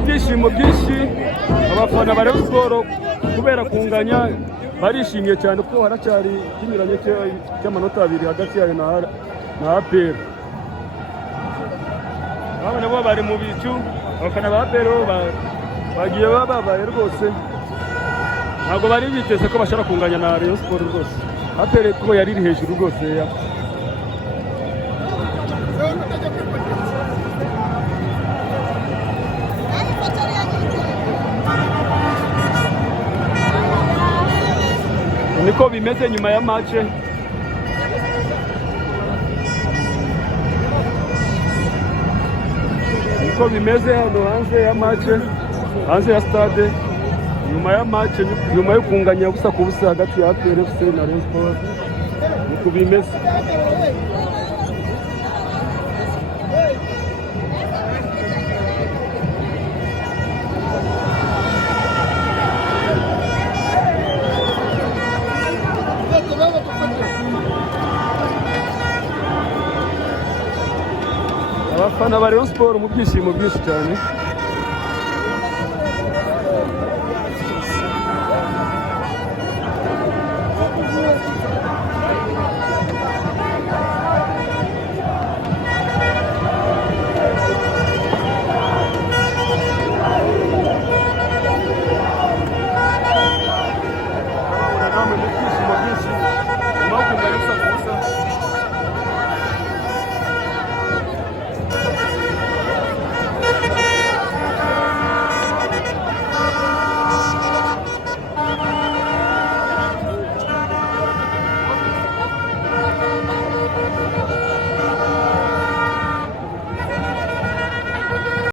ibyishimo byinshi abafana ba Rayon Sports kubera kunganya barishimye cyane ko haracyari ikinyuranye cy'amanota abiri hagati yayo na APR. Abana bo bari mu bicu, abafana ba APR bagiye babaye rwose, ntabwo bari biteze ko bashobora kunganya na Rayon Sports rwose. APR kuko yari iri hejuru rwose ya niko bimeze nyuma ya match. Niko bimeze hano hanze ya match, hanze ya stade, nyuma ya match, nyuma yo kunganya busa ku busa hagati ya APR FC na Rayon Sports. Niko bimeze. Abafana ba Rayon Sports mu byishimo byinshi cyane.